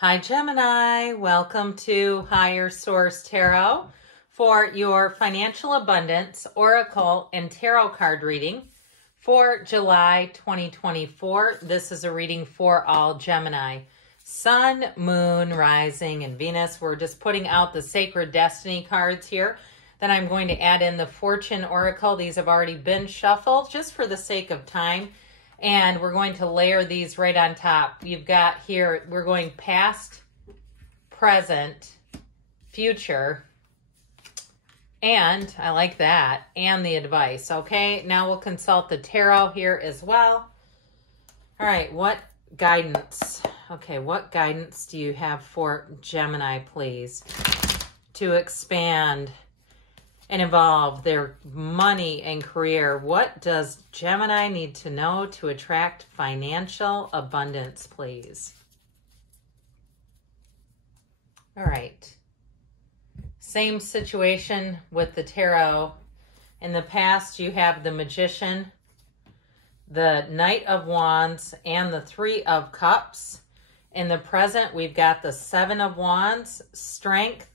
Hi Gemini, welcome to Higher Source Tarot for your Financial Abundance Oracle and Tarot card reading for July 2024. This is a reading for all Gemini. Sun, Moon, Rising, and Venus. We're just putting out the Sacred Destiny cards here. Then I'm going to add in the Fortune Oracle. These have already been shuffled just for the sake of time. And we're going to layer these right on top. You've got here, we're going past, present, future, and I like that, and the advice, okay? Now we'll consult the tarot here as well. All right, what guidance? Okay, what guidance do you have for Gemini, please, to expand and evolve their money and career? What does Gemini need to know to attract financial abundance, please? All right. Same situation with the tarot. In the past, you have the Magician, the Knight of Wands, and the Three of Cups. In the present, we've got the Seven of Wands, Strength,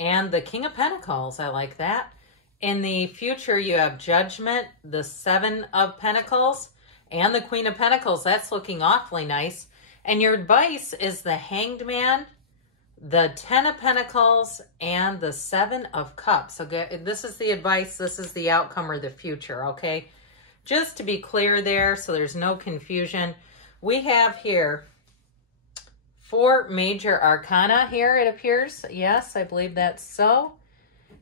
and the King of Pentacles. I like that. In the future, you have Judgment, the Seven of Pentacles, and the Queen of Pentacles. That's looking awfully nice. And your advice is the Hanged Man, the Ten of Pentacles, and the Seven of Cups. Okay, this is the advice. This is the outcome or the future, okay? Just to be clear there so there's no confusion, we have here 4 major arcana here, it appears. Yes, I believe that's so.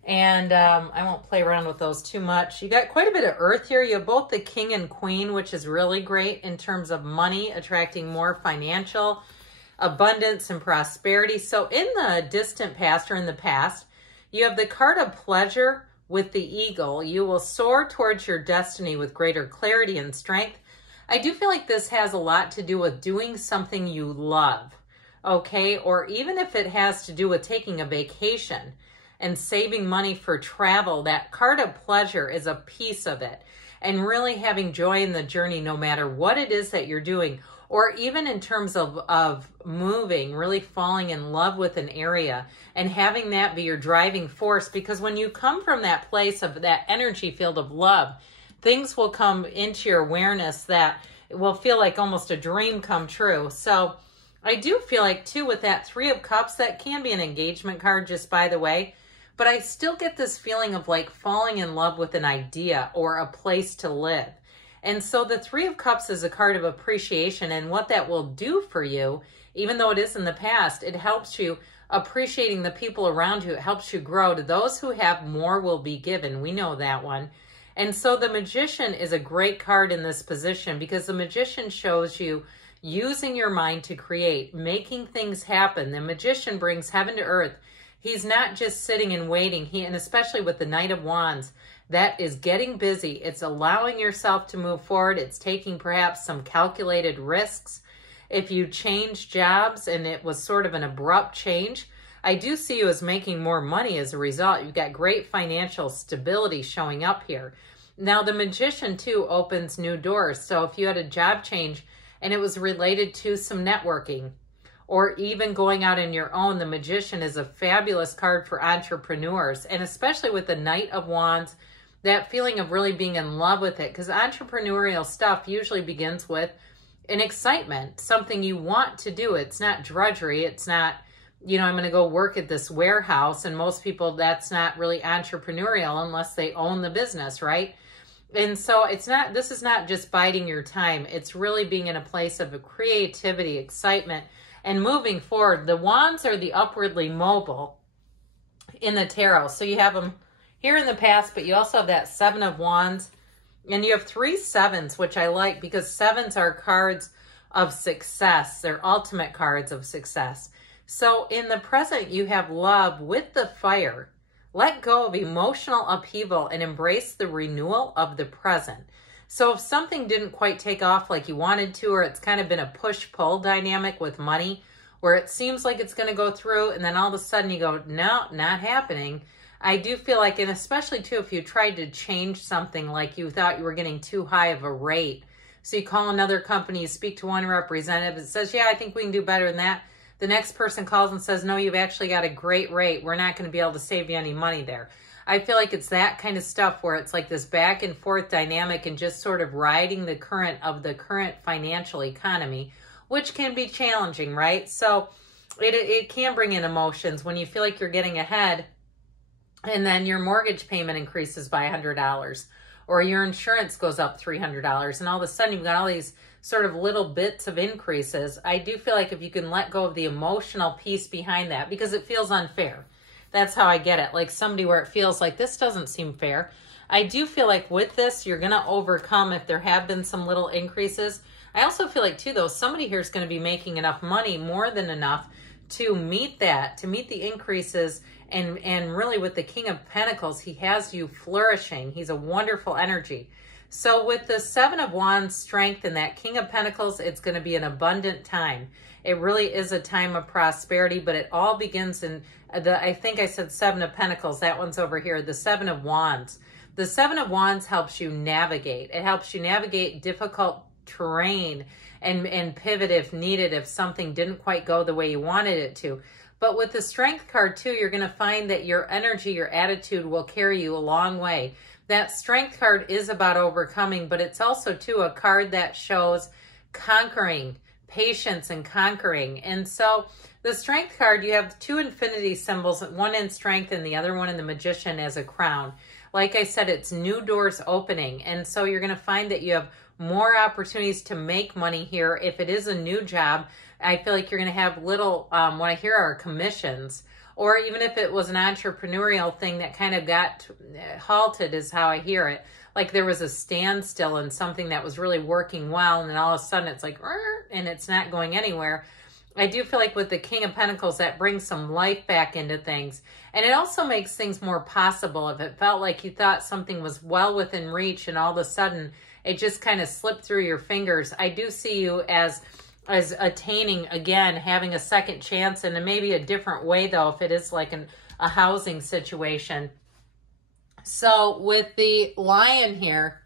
And I won't play around with those too much. You got quite a bit of earth here. You have both the King and Queen, which is really great in terms of money, attracting more financial abundance and prosperity. So in the distant past or in the past, you have the card of pleasure with the eagle. You will soar towards your destiny with greater clarity and strength. I do feel like this has a lot to do with doing something you love. Okay, or even if it has to do with taking a vacation and saving money for travel, that card of pleasure is a piece of it. And really having joy in the journey no matter what it is that you're doing, or even in terms of moving, really falling in love with an area and having that be your driving force. Because when you come from that place of that energy field of love, things will come into your awareness that will feel like almost a dream come true. So I do feel like, too, with that Three of Cups, that can be an engagement card, just by the way. But I still get this feeling of like falling in love with an idea or a place to live. And so the Three of Cups is a card of appreciation. And what that will do for you, even though it is in the past, it helps you appreciating the people around you. It helps you grow. To those who have, more will be given. We know that one. And so the Magician is a great card in this position because the Magician shows you using your mind to create, making things happen. The Magician brings heaven to earth. He's not just sitting and waiting. And especially with the Knight of Wands, that is getting busy. It's allowing yourself to move forward. It's taking perhaps some calculated risks. If you change jobs and it was sort of an abrupt change, I do see you as making more money as a result. You've got great financial stability showing up here. Now, the Magician, too, opens new doors. So if you had a job change and it was related to some networking or even going out on your own, the Magician is a fabulous card for entrepreneurs. And especially with the Knight of Wands, that feeling of really being in love with it. Because entrepreneurial stuff usually begins with an excitement, something you want to do. It's not drudgery. It's not, you know, I'm going to go work at this warehouse. And most people, that's not really entrepreneurial unless they own the business, right? And so it's not, this is not just biding your time. It's really being in a place of creativity, excitement, and moving forward. The wands are the upwardly mobile in the tarot. So you have them here in the past, but you also have that Seven of Wands. And you have 3 sevens, which I like because sevens are cards of success. They're ultimate cards of success. So in the present, you have love with the fire. Let go of emotional upheaval and embrace the renewal of the present. So if something didn't quite take off like you wanted to, or it's kind of been a push-pull dynamic with money, where it seems like it's going to go through, and then all of a sudden you go, no, not happening. I do feel like, and especially too, if you tried to change something like you thought you were getting too high of a rate. So you call another company, you speak to one representative, it says, yeah, I think we can do better than that. the next person calls and says, no, you've actually got a great rate. We're not going to be able to save you any money there. I feel like it's that kind of stuff where it's like this back and forth dynamic and just sort of riding the current of the current financial economy, which can be challenging, right? So it can bring in emotions when you feel like you're getting ahead and then your mortgage payment increases by $100 or your insurance goes up $300 and all of a sudden you've got all these sort of little bits of increases. I do feel like if you can let go of the emotional piece behind that, because it feels unfair. That's how I get it. Like somebody where it feels like this doesn't seem fair. I do feel like with this, you're going to overcome if there have been some little increases. I also feel like too, though, somebody here is going to be making enough money, more than enough, to meet that, to meet the increases. And really with the King of Pentacles, he has you flourishing. He's a wonderful energy. So with the Seven of Wands strength and that King of Pentacles, it's going to be an abundant time. It really is a time of prosperity, but it all begins in I think I said Seven of Pentacles. That one's over here, the Seven of Wands. The Seven of Wands helps you navigate. It helps you navigate difficult terrain and pivot if needed, if something didn't quite go the way you wanted it to. But with the Strength card too, you're going to find that your energy, your attitude will carry you a long way. That Strength card is about overcoming, but it's also too a card that shows conquering, patience and conquering. And so the Strength card, you have two infinity symbols, one in Strength and the other one in the Magician as a crown. Like I said, it's new doors opening. And so you're going to find that you have more opportunities to make money here. If it is a new job, I feel like you're going to have little, what I hear are commissions. Or even if it was an entrepreneurial thing that kind of got halted is how I hear it. Like there was a standstill in something that was really working well, and then all of a sudden it's like, and it's not going anywhere. I do feel like with the King of Pentacles, that brings some life back into things. And it also makes things more possible. If it felt like you thought something was well within reach and all of a sudden it just kind of slipped through your fingers, I do see you as attaining, again, having a second chance, and maybe a different way, though, if it is like a housing situation. So with the Lion here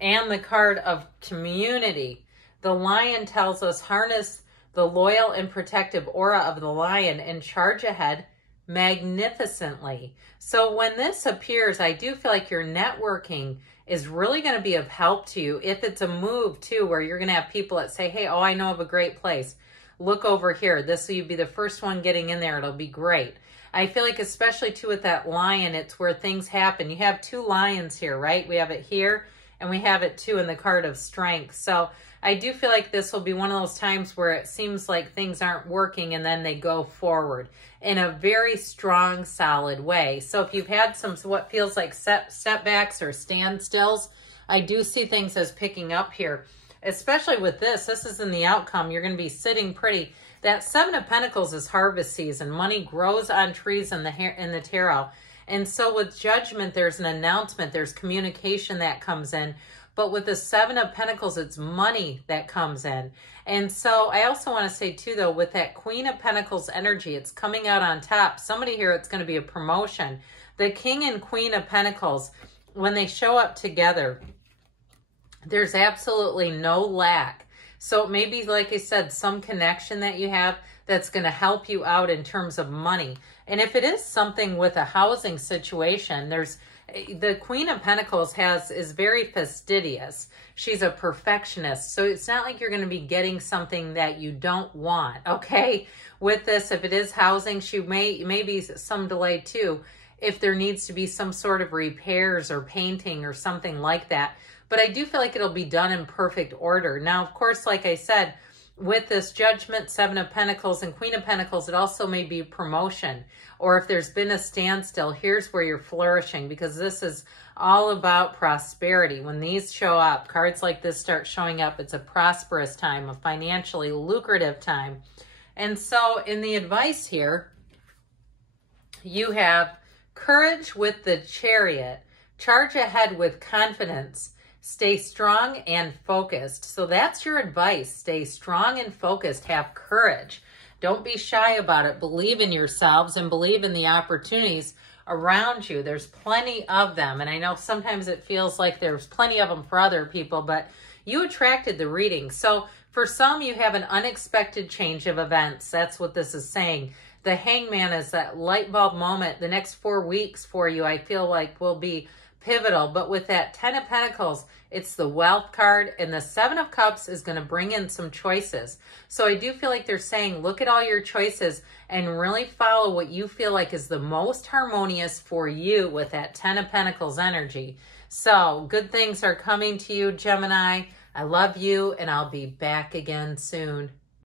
and the card of community, the Lion tells us harness the loyal and protective aura of the Lion and charge ahead magnificently. So when this appears, I do feel like your networking is really going to be of help to you. If it's a move too, where you're going to have people that say, hey, oh, I know of a great place. Look over here. This will be the first one getting in there. It'll be great. I feel like especially too with that Lion, it's where things happen. You have two lions here, right? We have it here and we have it too in the card of Strength. So I do feel like this will be one of those times where it seems like things aren't working and then they go forward in a very strong, solid way. So if you've had some what feels like setbacks or standstills, I do see things as picking up here, especially with this. This is in the outcome. You're going to be sitting pretty. That Seven of Pentacles is harvest season. Money grows on trees in the tarot. And so with Judgment, there's an announcement. There's communication that comes in. But with the Seven of Pentacles, it's money that comes in. And so I also want to say too, though, with that Queen of Pentacles energy, it's coming out on top. Somebody here, it's going to be a promotion. The King and Queen of Pentacles, when they show up together, there's absolutely no lack. So it may be, like I said, some connection that you have that's going to help you out in terms of money. And if it is something with a housing situation, the Queen of Pentacles is very fastidious. She's a perfectionist. So it's not like you're going to be getting something that you don't want, okay? With this, if it is housing, she may be some delay too, if there needs to be some sort of repairs or painting or something like that. But I do feel like it'll be done in perfect order. Now, of course, like I said, with this Judgment, Seven of Pentacles, and Queen of Pentacles, it also may be promotion. Or if there's been a standstill, here's where you're flourishing, because this is all about prosperity. When these show up, cards like this start showing up, it's a prosperous time, a financially lucrative time. And so in the advice here, you have courage with the Chariot, charge ahead with confidence, stay strong and focused. So that's your advice. Stay strong and focused. Have courage. Don't be shy about it. Believe in yourselves and believe in the opportunities around you. There's plenty of them. And I know sometimes it feels like there's plenty of them for other people, but you attracted the reading. So For some, you have an unexpected change of events. That's what this is saying. The Hangman is that light bulb moment. The next 4 weeks for you, I feel like, will be pivotal. But with that 10 of Pentacles, it's the Wealth card, and the 7 of Cups is going to bring in some choices. So I do feel like they're saying, look at all your choices and really follow what you feel like is the most harmonious for you with that 10 of Pentacles energy. So good things are coming to you, Gemini. I love you, and I'll be back again soon.